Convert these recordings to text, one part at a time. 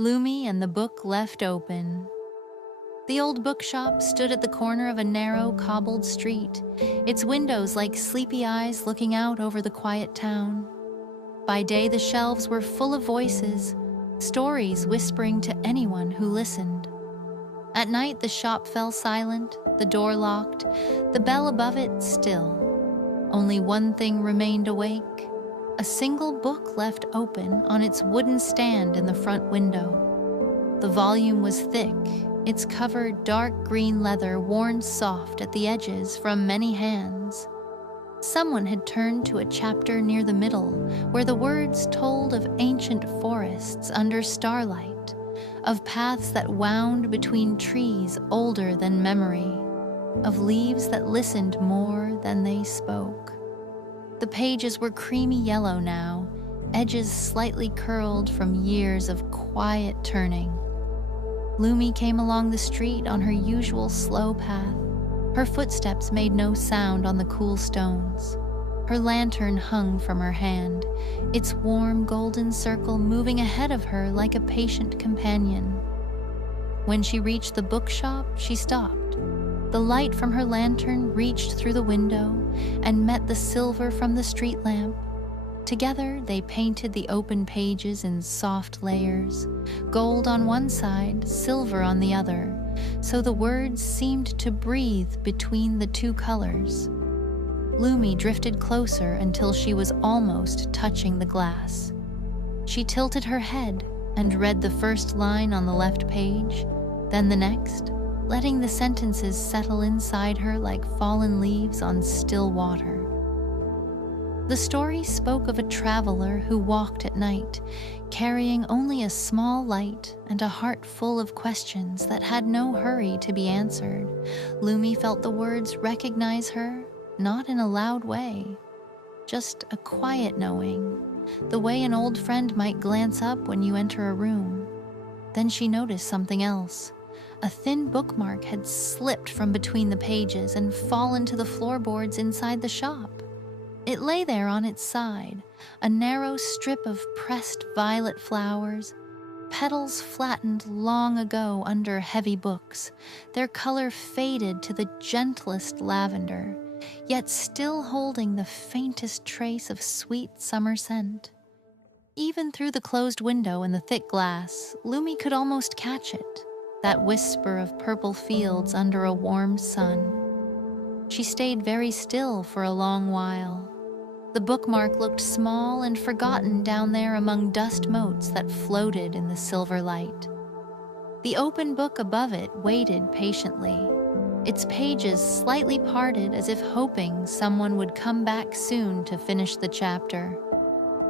Lumi and the book left open. The old bookshop stood at the corner of a narrow, cobbled street, its windows like sleepy eyes looking out over the quiet town. By day, the shelves were full of voices, stories whispering to anyone who listened. At night, the shop fell silent, the door locked, the bell above it still. Only one thing remained awake, a single book left open on its wooden stand in the front window. The volume was thick, its cover dark green leather worn soft at the edges from many hands. Someone had turned to a chapter near the middle where the words told of ancient forests under starlight, of paths that wound between trees older than memory, of leaves that listened more than they spoke. The pages were creamy yellow now, edges slightly curled from years of quiet turning. Lumi came along the street on her usual slow path. Her footsteps made no sound on the cool stones. Her lantern hung from her hand, its warm golden circle moving ahead of her like a patient companion. When she reached the bookshop, she stopped. The light from her lantern reached through the window and met the silver from the street lamp. Together, they painted the open pages in soft layers, gold on one side, silver on the other, so the words seemed to breathe between the two colors. Lumi drifted closer until she was almost touching the glass. She tilted her head and read the first line on the left page, then the next, letting the sentences settle inside her like fallen leaves on still water. The story spoke of a traveler who walked at night, carrying only a small light and a heart full of questions that had no hurry to be answered. Lumi felt the words recognize her, not in a loud way, just a quiet knowing, the way an old friend might glance up when you enter a room. Then she noticed something else. A thin bookmark had slipped from between the pages and fallen to the floorboards inside the shop. It lay there on its side, a narrow strip of pressed violet flowers, petals flattened long ago under heavy books, their color faded to the gentlest lavender, yet still holding the faintest trace of sweet summer scent. Even through the closed window and the thick glass, Lumi could almost catch it, that whisper of purple fields under a warm sun. She stayed very still for a long while. The bookmark looked small and forgotten down there among dust motes that floated in the silver light. The open book above it waited patiently, its pages slightly parted as if hoping someone would come back soon to finish the chapter.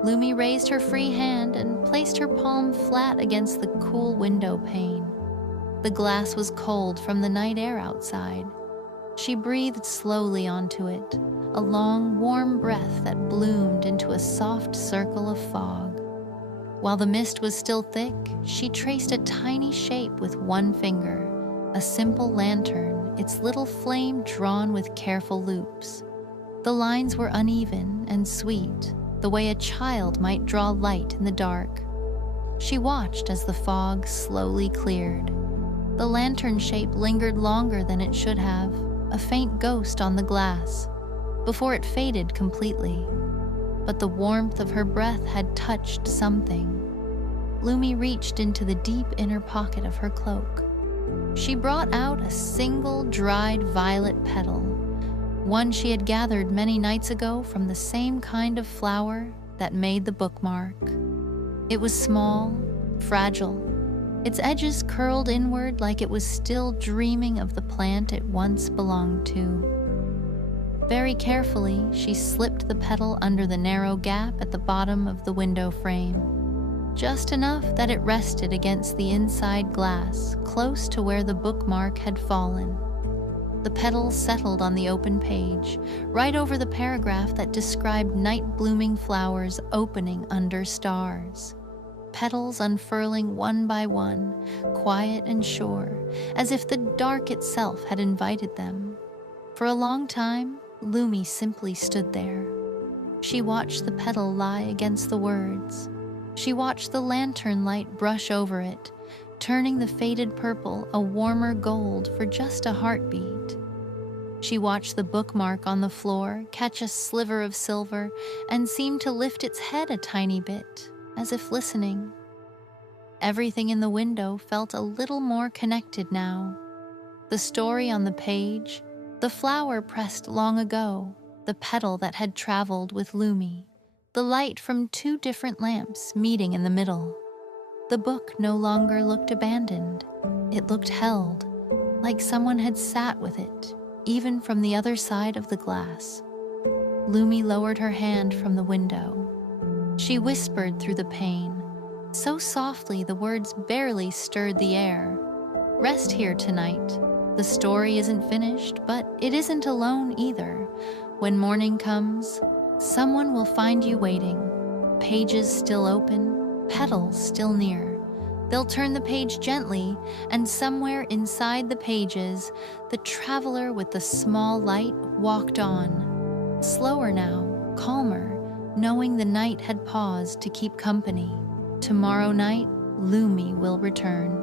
Lumi raised her free hand and placed her palm flat against the cool window pane. The glass was cold from the night air outside. She breathed slowly onto it, a long, warm breath that bloomed into a soft circle of fog. While the mist was still thick, she traced a tiny shape with one finger, a simple lantern, its little flame drawn with careful loops. The lines were uneven and sweet, the way a child might draw light in the dark. She watched as the fog slowly cleared. The lantern shape lingered longer than it should have, a faint ghost on the glass, before it faded completely. But the warmth of her breath had touched something. Lumi reached into the deep inner pocket of her cloak. She brought out a single dried violet petal, one she had gathered many nights ago from the same kind of flower that made the bookmark. It was small, fragile, its edges curled inward like it was still dreaming of the plant it once belonged to. Very carefully, she slipped the petal under the narrow gap at the bottom of the window frame, just enough that it rested against the inside glass, close to where the bookmark had fallen. The petal settled on the open page, right over the paragraph that described night-blooming flowers opening under stars. Petals unfurling one by one, quiet and sure, as if the dark itself had invited them. For a long time, Lumi simply stood there. She watched the petal lie against the words. She watched the lantern light brush over it, turning the faded purple a warmer gold for just a heartbeat. She watched the bookmark on the floor catch a sliver of silver and seem to lift its head a tiny bit, as if listening. Everything in the window felt a little more connected now. The story on the page, the flower pressed long ago, the petal that had traveled with Lumi, the light from 2 different lamps meeting in the middle. The book no longer looked abandoned. It looked held, like someone had sat with it, even from the other side of the glass. Lumi lowered her hand from the window. She whispered through the pane, so softly the words barely stirred the air. Rest here tonight. The story isn't finished, but it isn't alone either. When morning comes, someone will find you waiting. Pages still open, petals still near. They'll turn the page gently, and somewhere inside the pages, the traveler with the small light walked on. Slower now, calmer, knowing the night had paused to keep company. Tomorrow night, Lumi will return.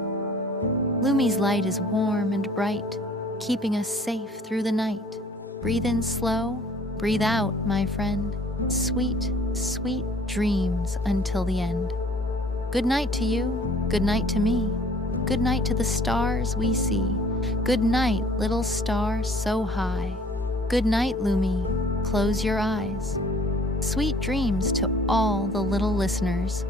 Lumi's light is warm and bright, keeping us safe through the night. Breathe in slow, breathe out, my friend. Sweet, sweet dreams until the end. Good night to you, good night to me. Good night to the stars we see. Good night, little star so high. Good night, Lumi, close your eyes. Sweet dreams to all the little listeners.